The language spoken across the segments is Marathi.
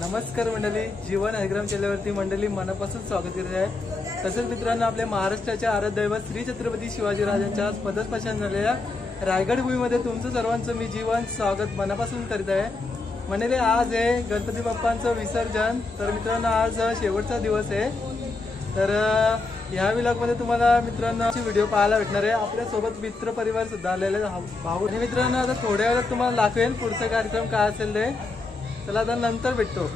नमस्कार मंडळी, जीवन ॲग्राम चॅनलवरती मंडळी मनापासून स्वागत करत आहे। तसेच मित्रांनो, आपल्या महाराष्ट्राचे आराध्य दैवत श्री छत्रपती शिवाजीराजांच्या पदस्पर्शन झालेल्या रायगड भूमीमध्ये तुमचं सर्वांचं मी जीवन स्वागत मनापासून करीत आहे। मंडळी, आज आहे गणपती बाप्पांचं विसर्जन। तर मित्रांनो, आज शेवटचा दिवस आहे। तर ह्या व्लॉगमध्ये तुम्हाला मित्रांनो व्हिडिओ पाहायला भेटणार आहे। आपल्या सोबत मित्र परिवार सुद्धा आलेले भाऊ आणि मित्रांनो, आता थोड्या वेळात तुम्हाला दाखवेल पुढचा कार्यक्रम काय असेल ते। चला आता नंतर भेटतो।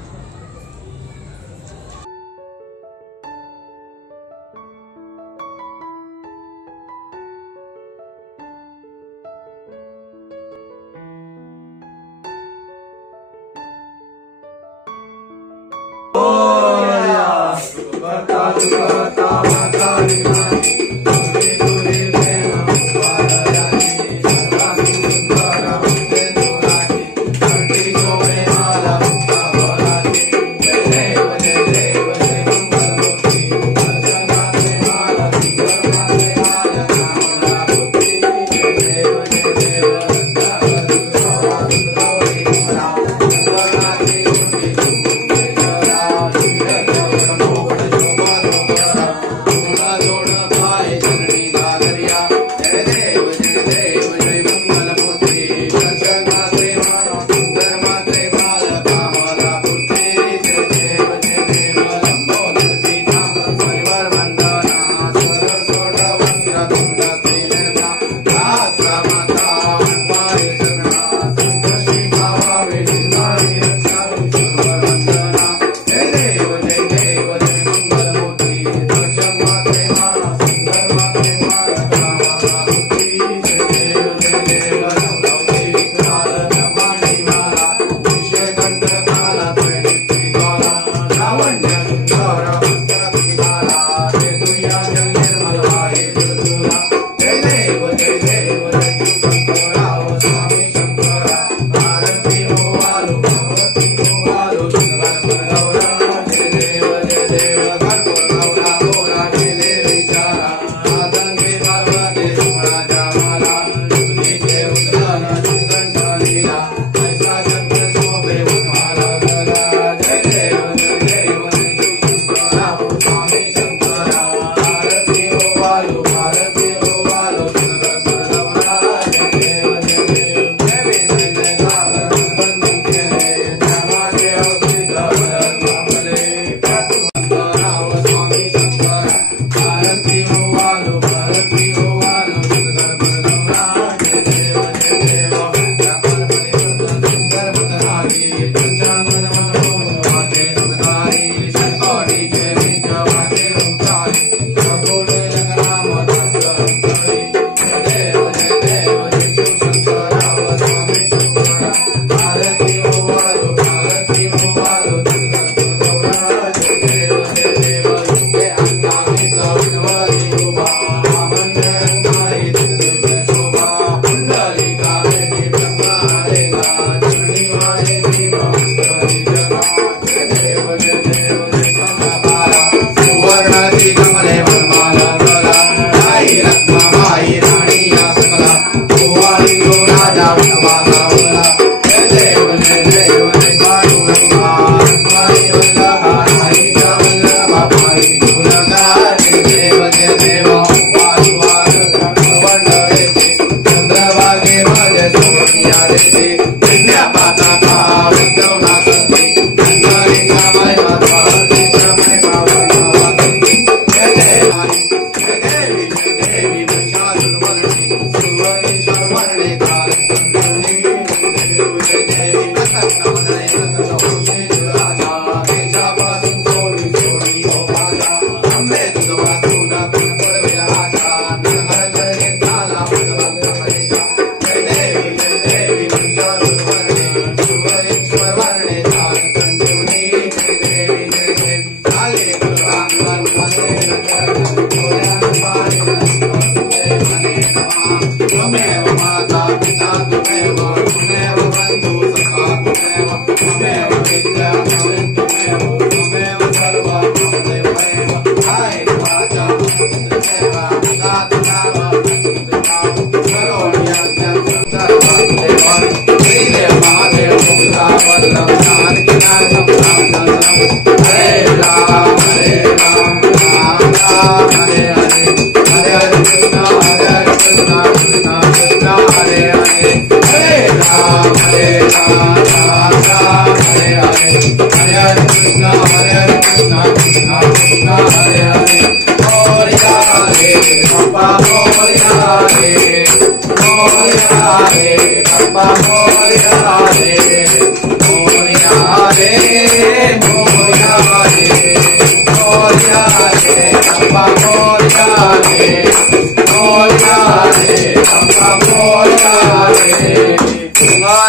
Hare Krishna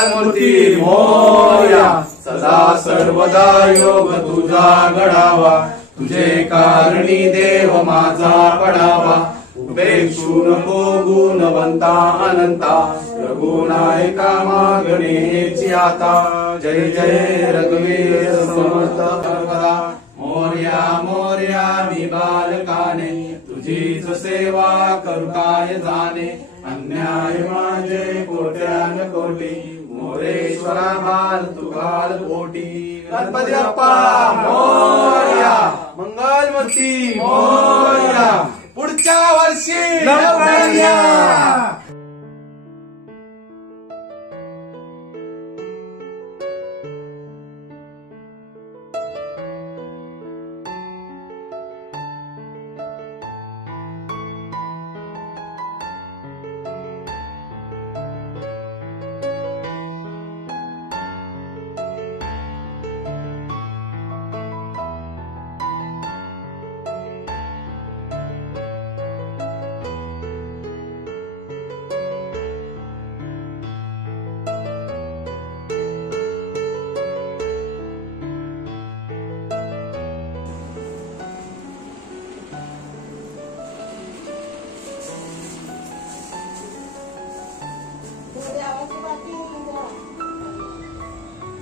मूर्ती मोरया सदा सर्वदा योग तुझा घडावा तुझे कारणी देव माझा पडावा उपेक्षू नको गुणवंता अनंता रघुनायका मागणेची आता जय जय रघुवीर समर्थ सर्वदा मोरया मोरया मी बालकाने तुझीच सेवा करू काय जाणे अन्याय माझे कोट्यान कोटी मोरेश्वरा बाल तू घाल पोटी गणपती बाप्पा मोरया मंगलमूर्ती मोरया पुढच्या वर्षी लवकर या.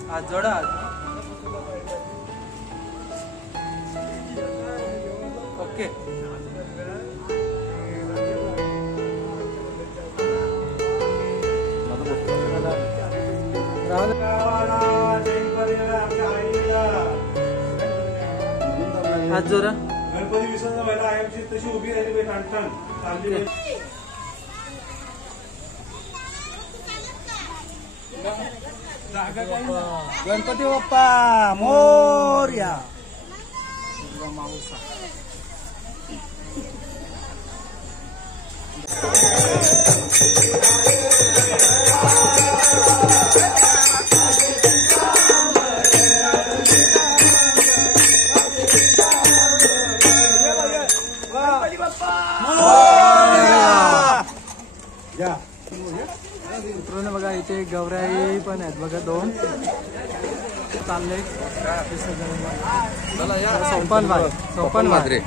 हात जोडा. ओके. हात जोडा. गणपती विसर्जन व्हायला आयमची तशी उभी राहिली ठाण ठाण. गणपती बाप्पा मोरया. मित्रांनो बघा इथे गौराई पण आहेत बघा दोन चालले सोपन भाई सोपन भाद्रे.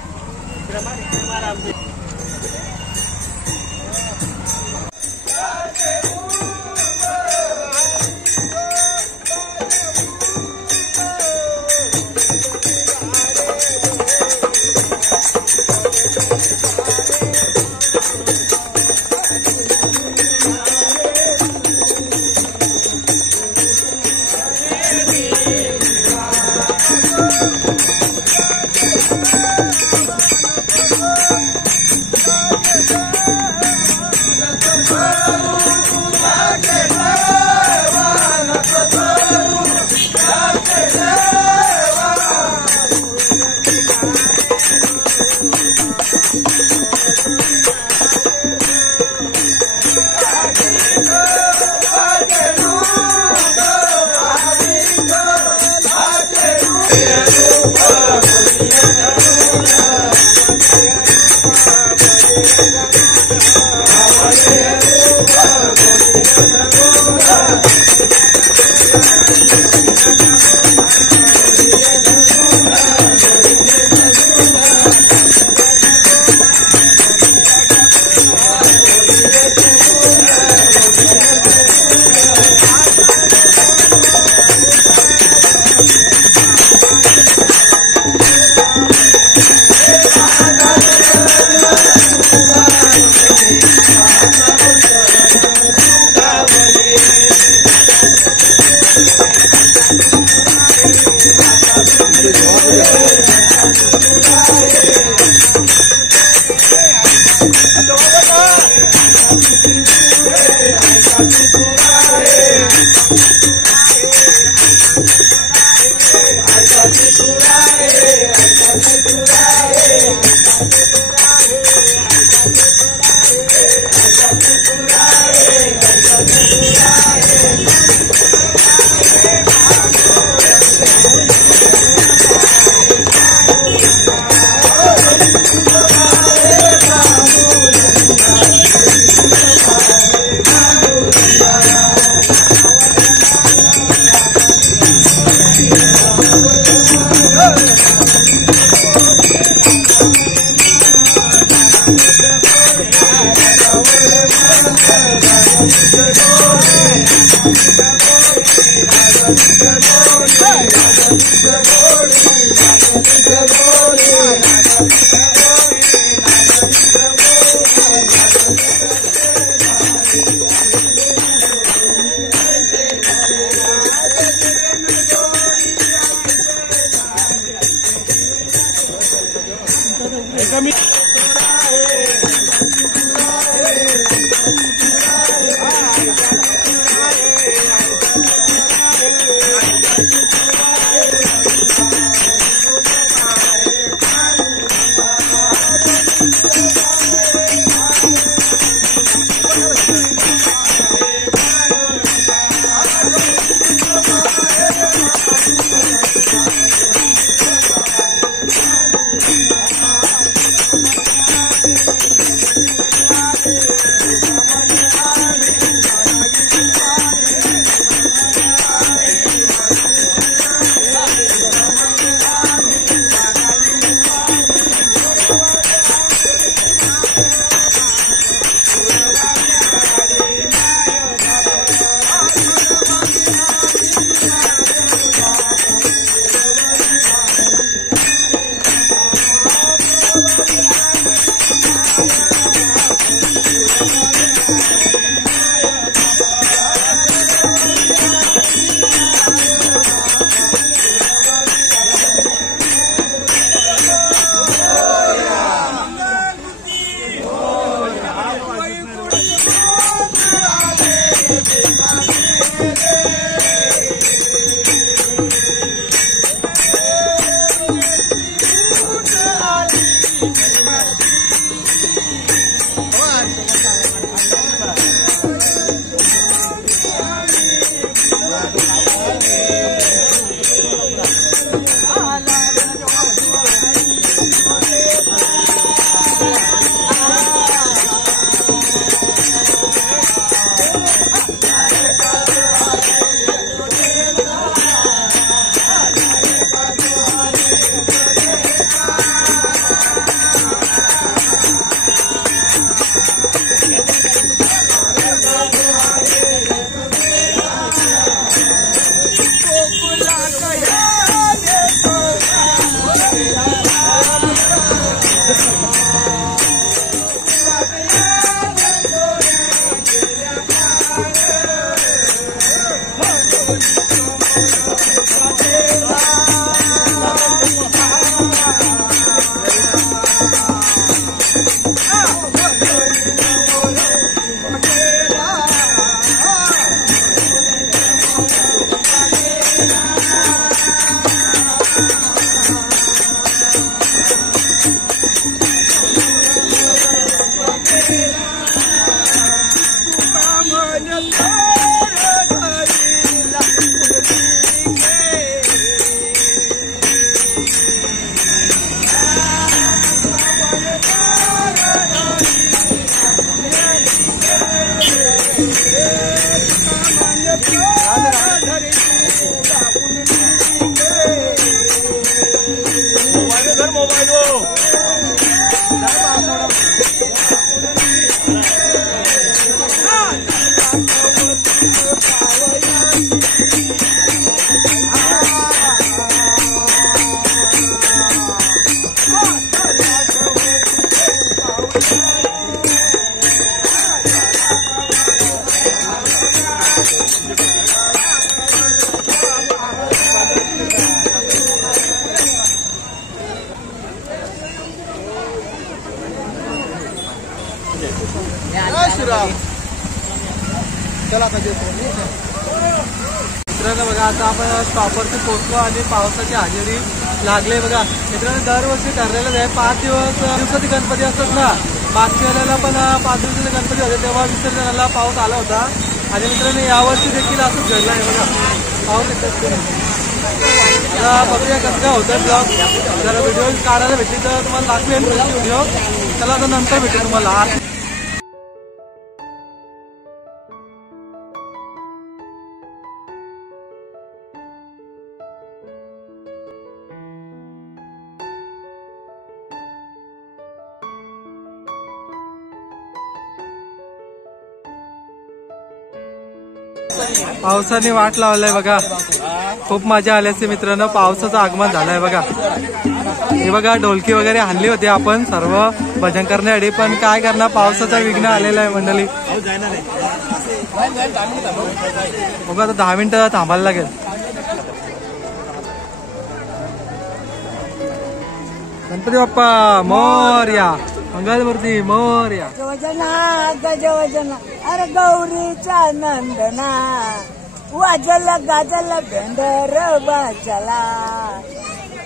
I मित्रांनो बघा आता आपण स्टॉपवरती पोहोचलो आणि पावसाची हजेरी लागले बघा. मित्रांनो दरवर्षी ठरलेलं आहे 5 दिवसाचे गणपती असतात ना. मागच्या वेळेला पण 5 दिवसाचे गणपती होते तेव्हा विसर्जनाला पाऊस आला होता आणि मित्रांनो यावर्षी देखील असंच घडलं आहे बघा. पाऊस येतात आता बघूया कसं काय होतं ब्लॉग. जरा व्हिडिओ काढायला भेटली तर तुम्हाला दाखवेन व्हिडिओ. चला आता नंतर भेटू तुम्हाला. पावसाने वाट लावलाय बघा. खूप मजा आली असते मित्रांनो. पावसाचं आगमन झालंय बघा. हे बघा ढोलकी वगैरे आणली होती आपण सर्व भजन करण्यासाठी पण काय करणार पावसाचा विघ्न आलेला आहे मंडळी. बघा आता 10 मिनिटं थांबायला लागेल. गणपती बाप्पा मोरया. मंगलमूर्ती मोरया. गजवजना गजवजना अरे गौरीचा नंदना वाजल गाजल भेंडर बाजला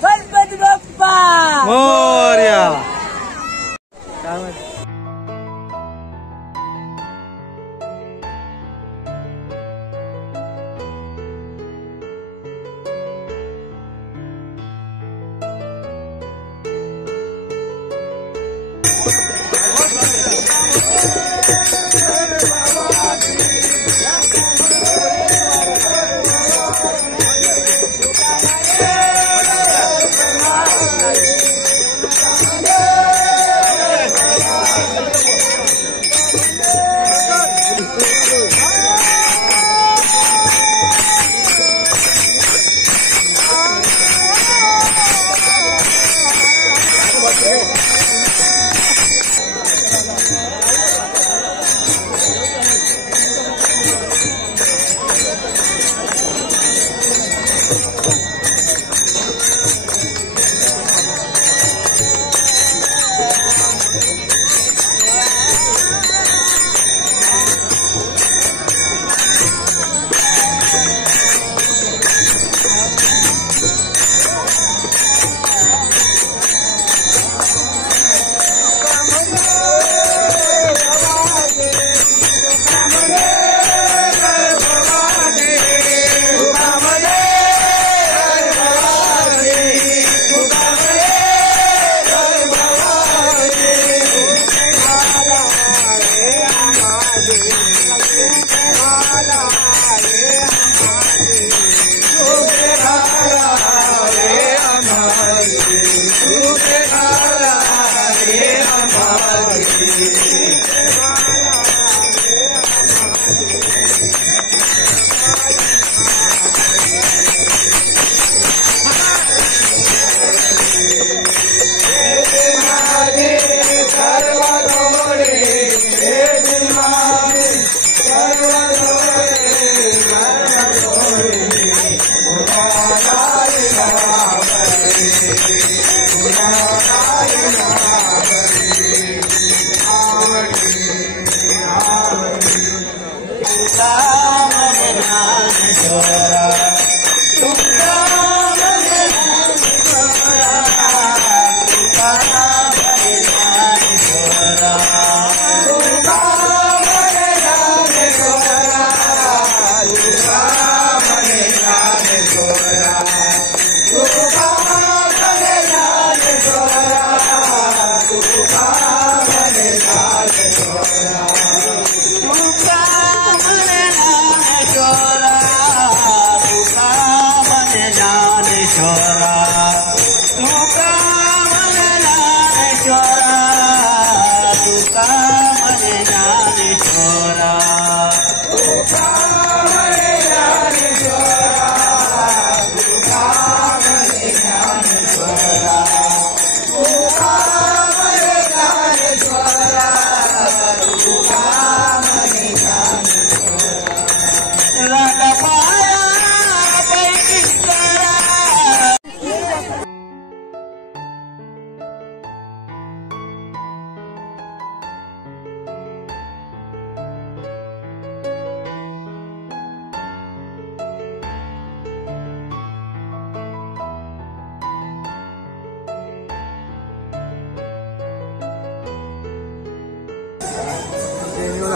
गणपती बाप्पा मोरया. काय माहिती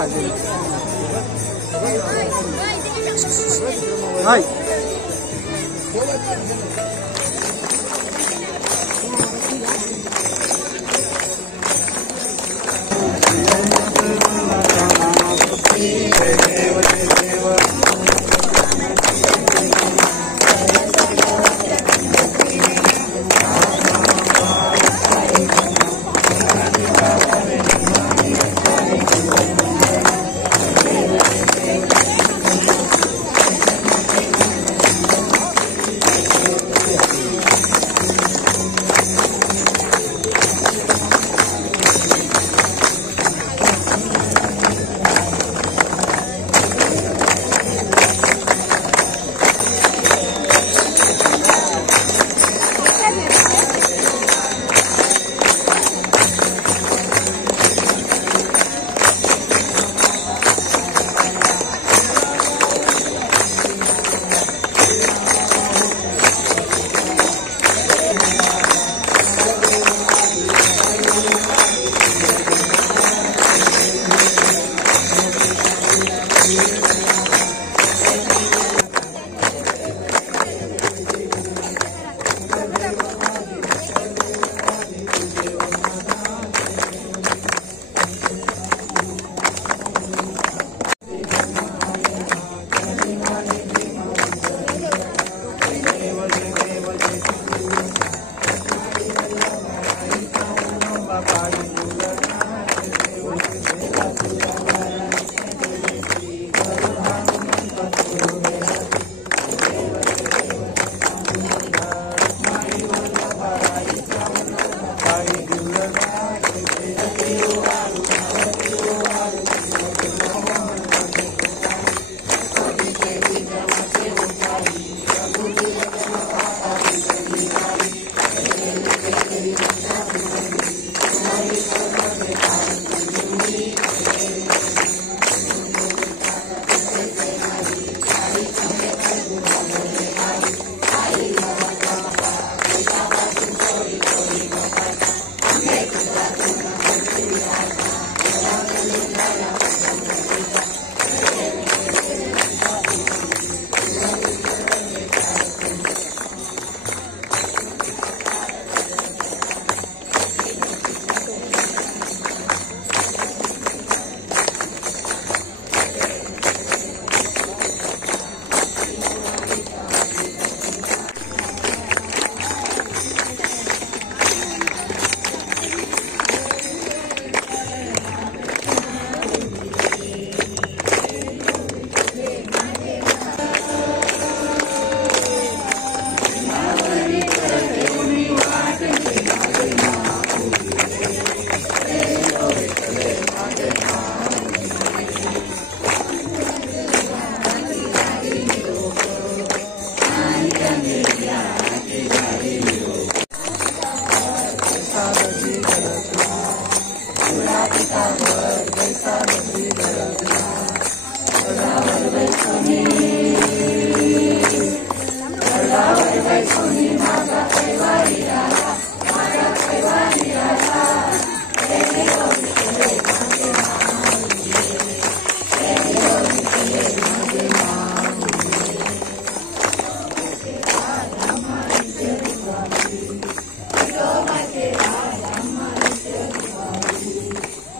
राजे हाय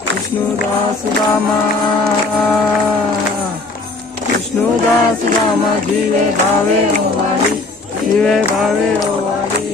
विष्णुदास रामा विष्णुदास रामा जीवे भावे ओवारी जीवे भावे ओवारी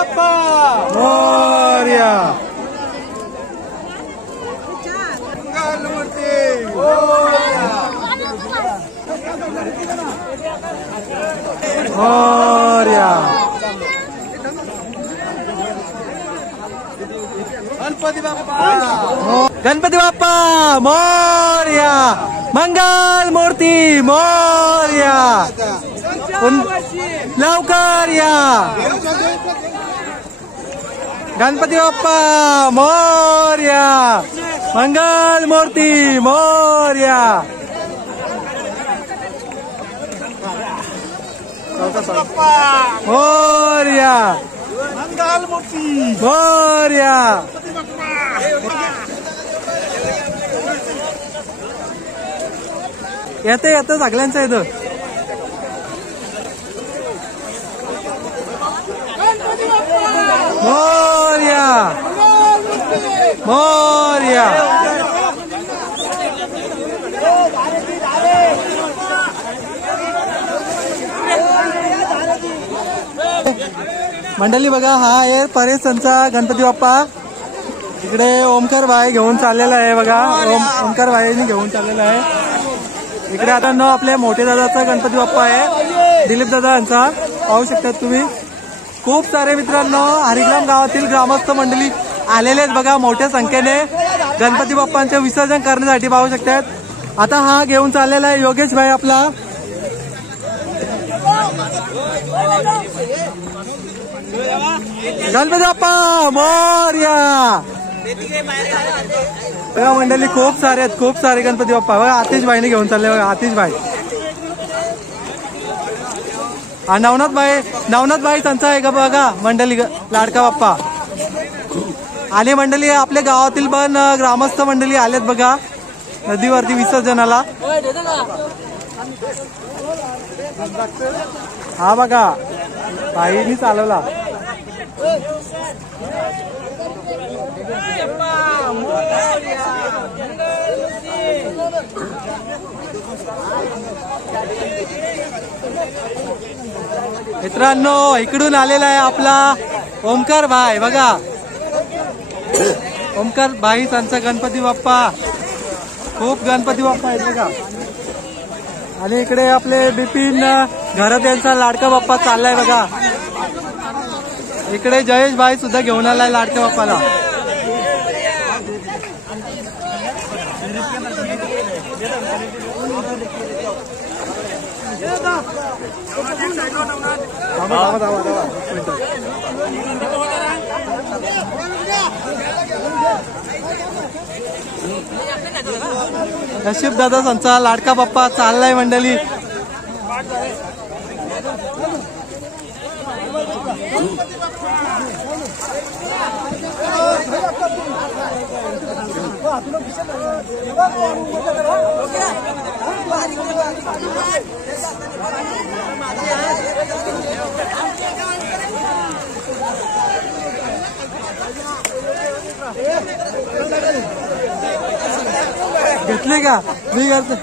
बाप्पा मोरया. मंगलमूर्ती मोरया. गणपती बाप्पा गणपती बाप्पा मोरया. मंगल मूर्ती मोरया. लवकर या. गणपती बाप्पा मोरया. मंगल मूर्ती मोरया. मोरया. मंगलमूर्ती मोरया. येतं सगळ्यांचं येतं. मोरया. मोरया. मंडळी बघा, हा आहे परेशचा गणपती बाप्पा. इकडे ओमकार भाई घेऊन चाललेला आहे बघा. ओमकार भाईनी घेऊन चाललेला आहे. इकडे आता आपले मोठे दादाचा गणपती बाप्पा आहे, दिलीप दादा यांचा. पाहू शकतात तुम्ही. खूप सारे मित्रांनो हरिग्राम गावातील ग्रामस्थ मंडळी आलेले आहेत बघा मोठ्या संख्येने गणपती बाप्पांचे विसर्जन करण्यासाठी. पाहू शकतात. आता हा घेऊन चाललेला आहे योगेश भाई आपला. गणपती बाप्पा मोरया. बघा मंडळी खूप सारे आहेत, खूप सारे गणपती बाप्पा. बघा आतिश भाईने घेऊन चालले बघा. आतिश भाई हा नवनाथ भाई त्यांचा आहे का बघा मंडळी लाडका बाप्पा. आणि मंडळी आपल्या गावातील पण ग्रामस्थ मंडळी आलेत बघा नदीवरती विसर्जनाला. हा बघा भाईनी चालवला. मित्रांनो इकडून आलेला आहे आपला ओमकार भाई बघा. ओमकार भाई त्यांचा गणपती बाप्पा. खूप गणपती बाप्पा आहेत बघा. आणि इकडे आपले बिपिन घरात यांचा लाडका बाप्पा चाललाय बघा. इकडे जयेश भाई सुद्धा घेऊन आलाय लाडक्या बाप्पाला. नशीब दादा त्यांचा लाडका बाप्पा चाललाय मंडळी. घेतली का मी करतो.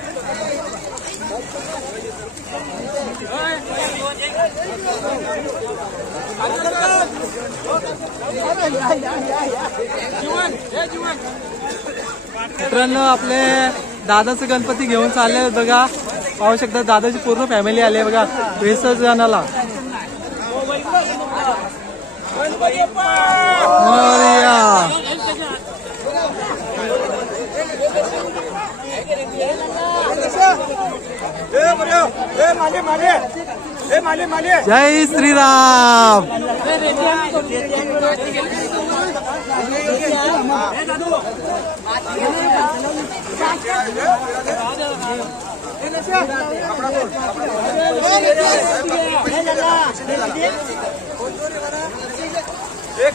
मित्रांनो आपले दादाचं गणपती घेऊन चालले बघा. पाहू शकता दादाची पूर्ण फॅमिली आली आहे बघा विसर्जनाला. मोरया. जय श्रीराम.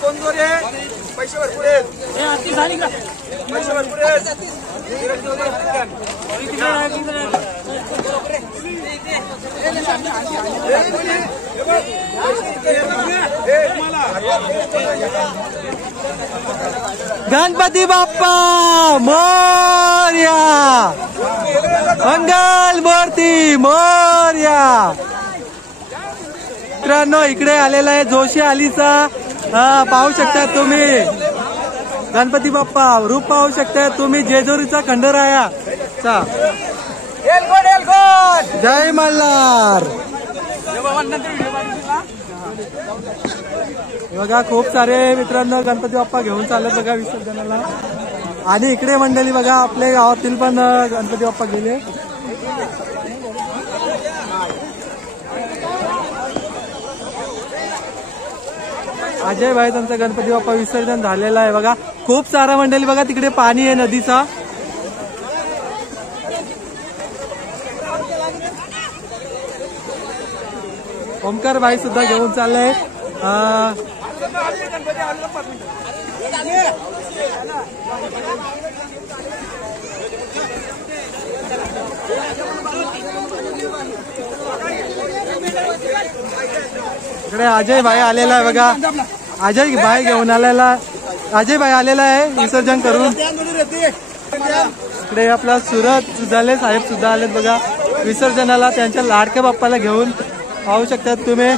कोण जोर आहे पैसे भरपूर आहेत. पैसे भरपूर आहेत. गणपती बाप्पा मोरया. मंगल मूर्ती मोरया. मित्रांनो इकडे आलेला आहे जोशी अलीचा हा पाहू शकता तुम्ही गणपती बाप्पा रूप पाहू शकता तुम्ही जेजुरीचा खंडोराया चा जय मल्हार. बघा खूप सारे मित्रांनो गणपती बाप्पा घेऊन चालत बघा विसर्जनाला. आणि इकडे मंडळी बघा आपल्या गावातील पण गणपती बाप्पा गेले. अजय भाई त्यांचा गणपती बाप्पा विसर्जन झालेला आहे बघा. खूप सारा मंडळी बघा तिकडे पाणी आहे नदीचा. ओमकार भाई सुद्धा घेऊन चाललंय. इकडे अजय भाई आलेला आहे बघा. अजय भाई घेऊन आलेला अजय भाई आलेला आहे विसर्जन करून. इकडे आपला सुरत झाले साहेब सुद्धा आलेत बघा विसर्जनाला. त्यांच्या लाडक्या बाप्पाला घेऊन पाहू शकतात तुम्ही.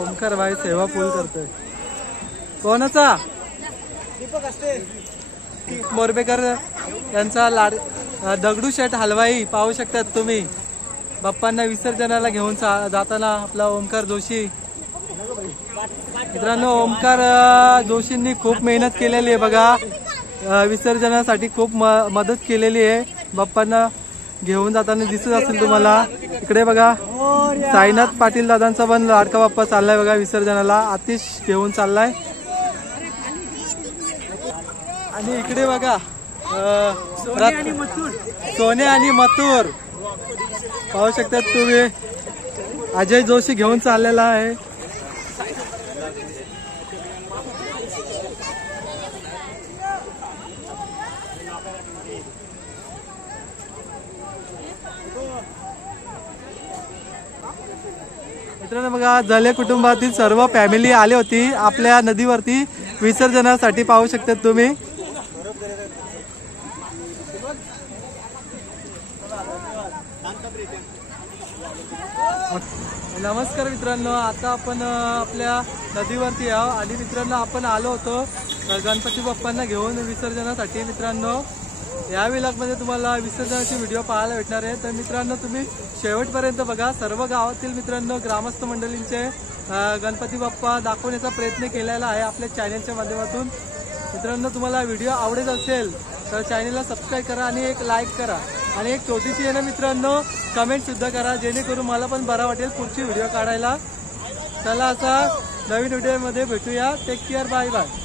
ओमकार भाई सेवा फुल करतोय. कोणाचा मोरबेकर यांचा लाड दगडूशेठ हलवाई पाहू शकतात तुम्ही बाप्पांना विसर्जनाला घेऊन जाताना. आपला ओमकार जोशी मित्रांनो. ओमकार जोशींनी खूप मेहनत केलेली आहे बघा विसर्जनासाठी. खूप मदत केलेली आहे बाप्पांना घेऊन जाताना दिसत असेल तुम्हाला. इकडे बघा साईनाथ पाटील दादांचा पण लाडका बाप्पा चाललाय बघा विसर्जनाला. आतिश घेऊन चाललाय. आणि इकडे बघा सोने आणि मथुर पाहू शकतात तुम्ही. अजय जोशी घेऊन चाललेला आहे. मित्रांनो बघा जले कुटुंबातील सर्व फॅमिली आली होती आपल्या नदीवरती विसर्जनासाठी पाहू शकतात तुम्ही. नमस्कार मित्रांनो. आता आपण आपल्या नदीवरती आहोत आणि मित्रांनो आपण आलो होतो गणपती बाप्पांना घेऊन विसर्जनासाठी. मित्रांनो या व्लॉगमध्ये तुम्हाला विसर्जनाचे व्हिडिओ पाहायला भेटणार आहे. तर मित्रांनो तुम्ही शेवटपर्यंत बघा. सर्व गावातील मित्रांनो ग्रामस्थ मंडळींचे गणपती बाप्पा दाखवण्याचा प्रयत्न केलेला आहे आपल्या चॅनलच्या माध्यमातून. मित्रांनो तुम्हाला व्हिडिओ आवडत असेल तर चॅनलला सबस्क्राईब करा आणि एक लाईक करा आणि एक छोटीशी आहे ना मित्रांनो कमेंट सुद्धा करा जेणेकरून मला पण बरा वाटेल पुढची व्हिडिओ काढायला. चला असा नवीन व्हिडिओमध्ये भेटूया. Take care. Bye bye.